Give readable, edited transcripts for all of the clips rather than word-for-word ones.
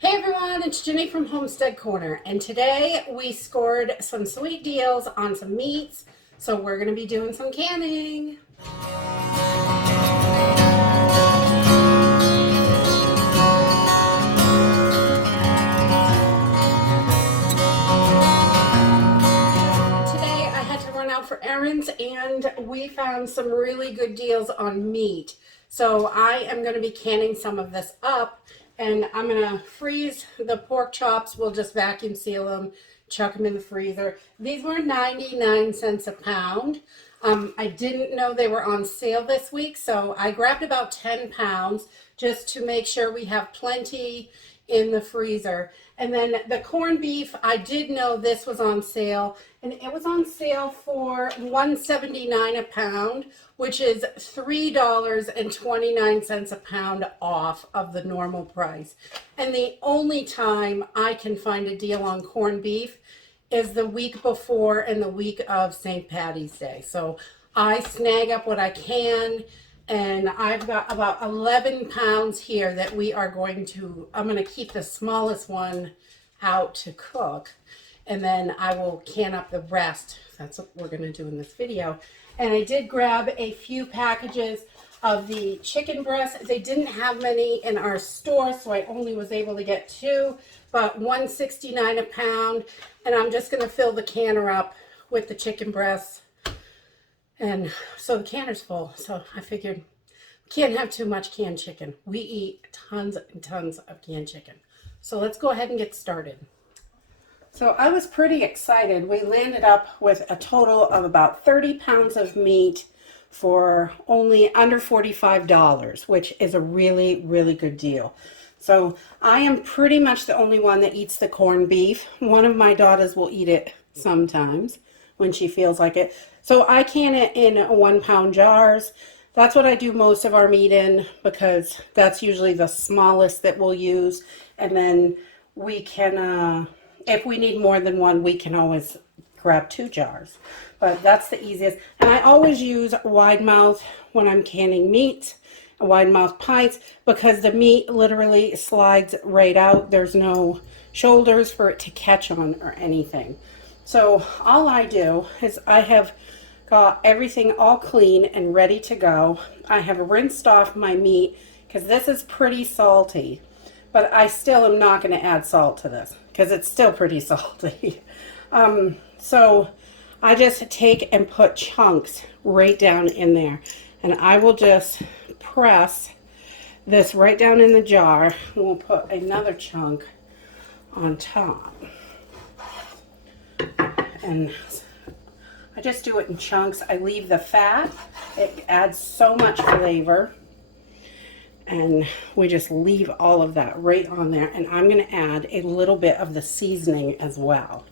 Hey everyone, it's Jenny from Homestead Corner, and today we scored some sweet deals on some meats, so we're going to be doing some canning. Today I had to run out for errands and we found some really good deals on meat. So I am going to be canning some of this up, and I'm going to freeze the pork chops. We'll just vacuum seal them, chuck them in the freezer. These were 99 cents a pound. I didn't know they were on sale this week, so I grabbed about 10 pounds just to make sure we have plenty in the freezer. And then the corned beef, I did know this was on sale, and it was on sale for $1.79 a pound, which is $3.29 a pound off of the normal price. And the only time I can find a deal on corned beef is the week before and the week of St. Patty's Day. So I snag up what I can, and I've got about 11 pounds here that I'm going to keep the smallest one out to cook, and then I will can up the rest. That's what we're going to do in this video. And I did grab a few packages of the chicken breasts. They didn't have many in our store, so I only was able to get two, but $1.69 a pound. And I'm just going to fill the canner up with the chicken breasts. And so the canner's full, so I figured we can't have too much canned chicken. We eat tons and tons of canned chicken. So let's go ahead and get started. So I was pretty excited. We landed up with a total of about 30 pounds of meat for only under $45, which is a really, really good deal. So I am pretty much the only one that eats the corned beef. One of my daughters will eat it sometimes when she feels like it. So I can it in 1 pound jars. That's what I do most of our meat in, because that's usually the smallest that we'll use. And then we can, if we need more than one, we can always grab 2 jars. But that's the easiest. And I always use wide mouth when I'm canning meat, wide mouth pints, because the meat literally slides right out. There's no shoulders for it to catch on or anything. So all I do is I have got everything all clean and ready to go. I have rinsed off my meat because this is pretty salty, but I still am not going to add salt to this because it's still pretty salty. So I just take and put chunks right down in there, and I will just press this right down in the jar, and we'll put another chunk on top. And I just do it in chunks. I leave the fat. It adds so much flavor. And we just leave all of that right on there. And I'm going to add a little bit of the seasoning as well.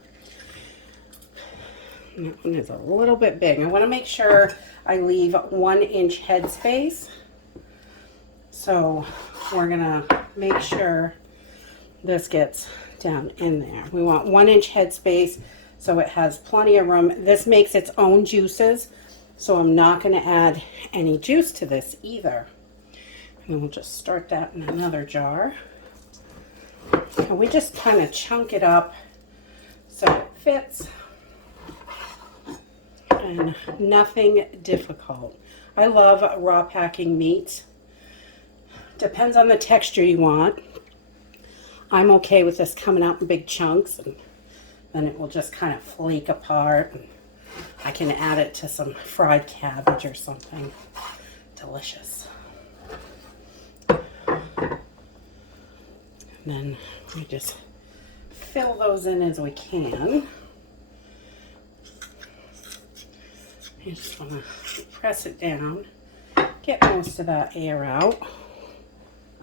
And that one is a little bit big. I want to make sure I leave 1 inch headspace. So we're going to make sure this gets down in there. We want 1 inch headspace, so it has plenty of room. This makes its own juices, so I'm not going to add any juice to this either. And we'll just start that in another jar. And we just kind of chunk it up so it fits. And nothing difficult. I love raw packing meats. Depends on the texture you want. I'm okay with this coming out in big chunks, and then it will just kind of flake apart. And I can add it to some fried cabbage or something. Delicious. And then we just fill those in as we can. You just want to press it down, get most of that air out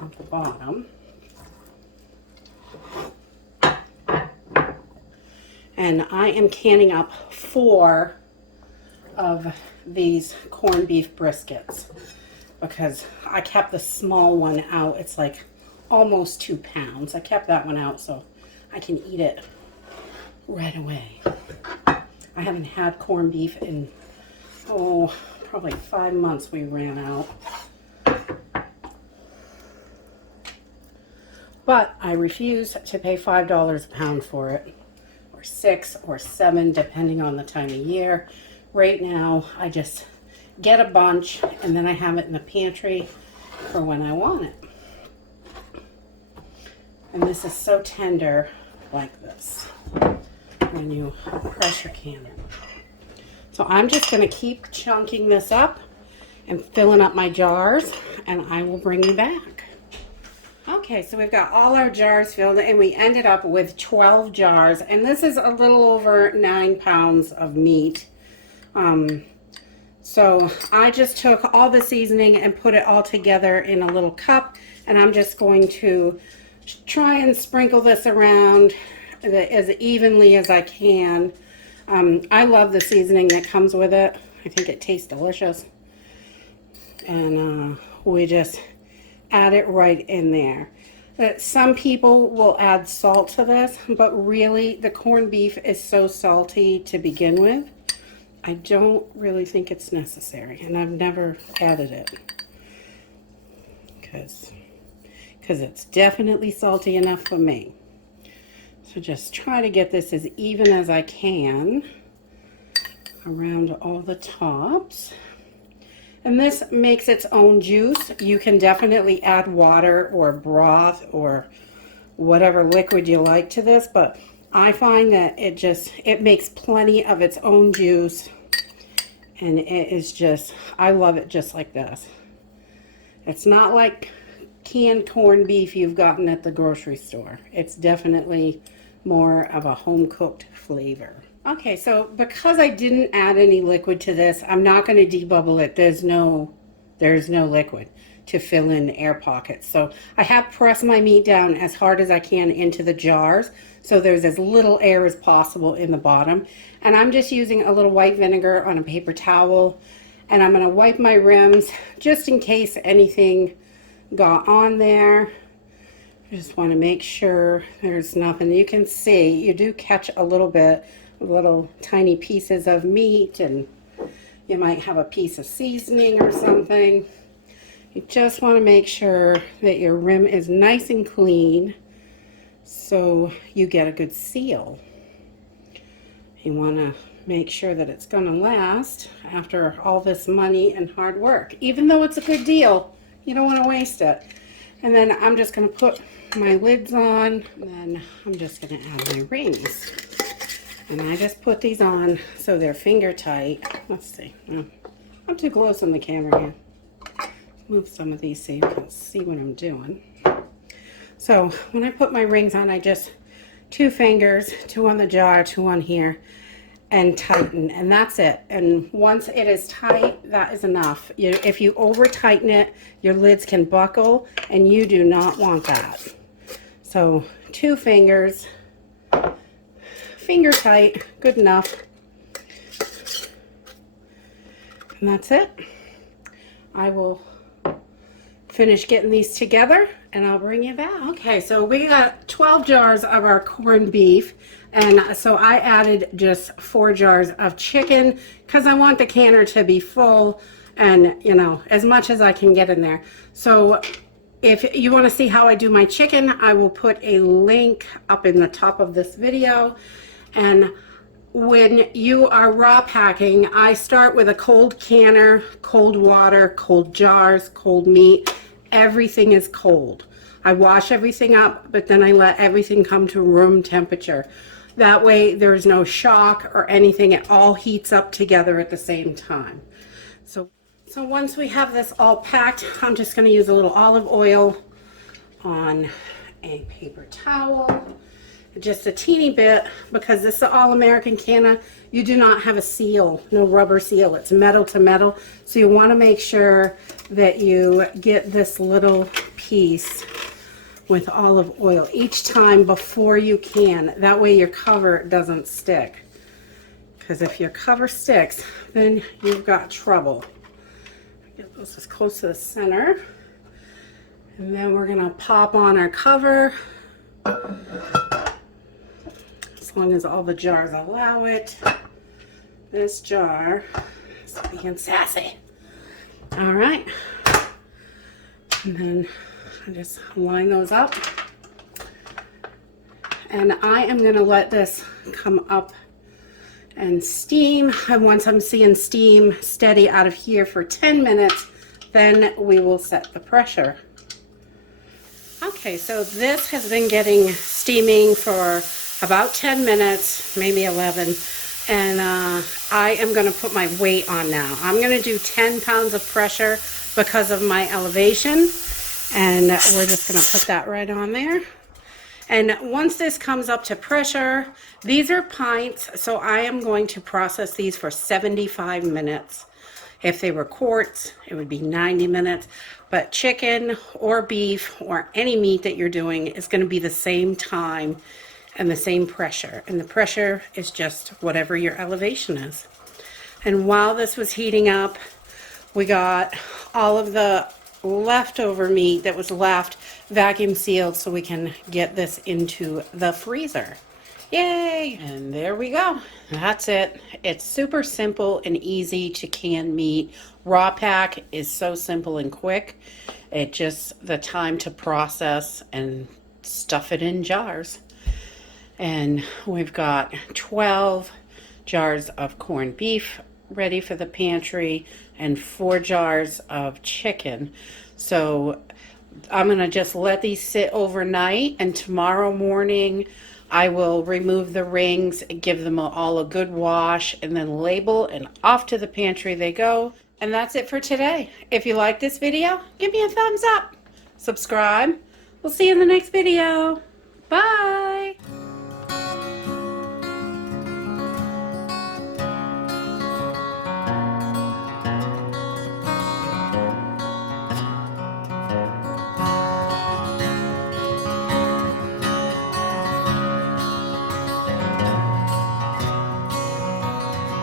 of the bottom. And I am canning up 4 of these corned beef briskets because I kept the small one out. It's like almost 2 pounds. I kept that one out so I can eat it right away. I haven't had corned beef in, probably 5 months. We ran out. but I refuse to pay $5 a pound for it, or $6 or $7, depending on the time of year. Right now, I just get a bunch and then I have it in the pantry for when I want it. And this is so tender like this when you pressure can it. So I'm just going to keep chunking this up and filling up my jars, and I will bring you back. Okay, so we've got all our jars filled, and we ended up with 12 jars, and this is a little over 9 pounds of meat. So I just took all the seasoning and put it all together in a little cup, and I'm just going to try and sprinkle this around as evenly as I can. I love the seasoning that comes with it. I think it tastes delicious. And we just add it right in there. Some people will add salt to this, but really the corned beef is so salty to begin with. I don't really think it's necessary, and I've never added it because it's definitely salty enough for me. So just try to get this as even as I can around all the tops. And this makes its own juice. You can definitely add water or broth or whatever liquid you like to this, but I find that it makes plenty of its own juice, and it is just, I love it just like this. It's not like canned corned beef you've gotten at the grocery store. It's definitely more of a home-cooked flavor. Okay, so because I didn't add any liquid to this, I'm not going to debubble it. There's no liquid to fill in air pockets. So I have pressed my meat down as hard as I can into the jars, so there's as little air as possible in the bottom. And I'm just using a little white vinegar on a paper towel, and I'm going to wipe my rims just in case anything got on there. I just want to make sure there's nothing. You can see, you do catch a little bit, little tiny pieces of meat, and you might have a piece of seasoning or something. You just want to make sure that your rim is nice and clean so you get a good seal. You want to make sure that it's going to last after all this money and hard work. Even though it's a good deal, you don't want to waste it. And then I'm just going to put my lids on, and then I'm just going to add my rings. And I just put these on so they're finger tight. Let's see. I'm too close on the camera here. Move some of these so you can see what I'm doing. So when I put my rings on, I just 2 fingers, 2 on the jar, 2 on here, and tighten, and that's it. And once it is tight, that is enough. If you over tighten it, your lids can buckle, and you do not want that. So 2 fingers, finger tight, good enough. And that's it. I will finish getting these together and I'll bring you back. Okay, so we got 12 jars of our corned beef, and so I added just 4 jars of chicken because I want the canner to be full and, you know, as much as I can get in there. So if you want to see how I do my chicken, I will put a link up in the top of this video. And when you are raw packing, I start with a cold canner, cold water, cold jars, cold meat. Everything is cold. I wash everything up, but then I let everything come to room temperature. That way there's no shock or anything. It all heats up together at the same time. So once we have this all packed, I'm just going to use a little olive oil on a paper towel. Just a teeny bit, because this is an all-American canner. You do not have a seal, no rubber seal. It's metal to metal. So you want to make sure that you get this little piece with olive oil each time before you can. That way your cover doesn't stick. Because if your cover sticks, then you've got trouble. Get those as close to the center. And then we're going to pop on our cover. As long as all the jars allow it. This jar is being sassy. All right. And then I just line those up. And I am going to let this come up and steam. And once I'm seeing steam steady out of here for 10 minutes, then we will set the pressure. Okay, so this has been getting steaming for about 10 minutes, maybe 11. And I am going to put my weight on now. I'm going to do 10 pounds of pressure because of my elevation. And we're just going to put that right on there. And once this comes up to pressure, these are pints, so I am going to process these for 75 minutes. If they were quarts, it would be 90 minutes. But chicken or beef or any meat that you're doing is going to be the same time and the same pressure. And the pressure is just whatever your elevation is. And while this was heating up, we got all of the leftover meat that was left vacuum sealed so we can get this into the freezer. Yay! And there we go. That's it. It's super simple and easy to can meat. Raw pack is so simple and quick. It just the time to process and stuff it in jars. And we've got 12 jars of corned beef ready for the pantry and 4 jars of chicken. So I'm going to just let these sit overnight, and tomorrow morning I will remove the rings, give them all a good wash, and then label, and off to the pantry they go. And that's it for today. If you like this video, give me a thumbs up. Subscribe. We'll see you in the next video. Bye.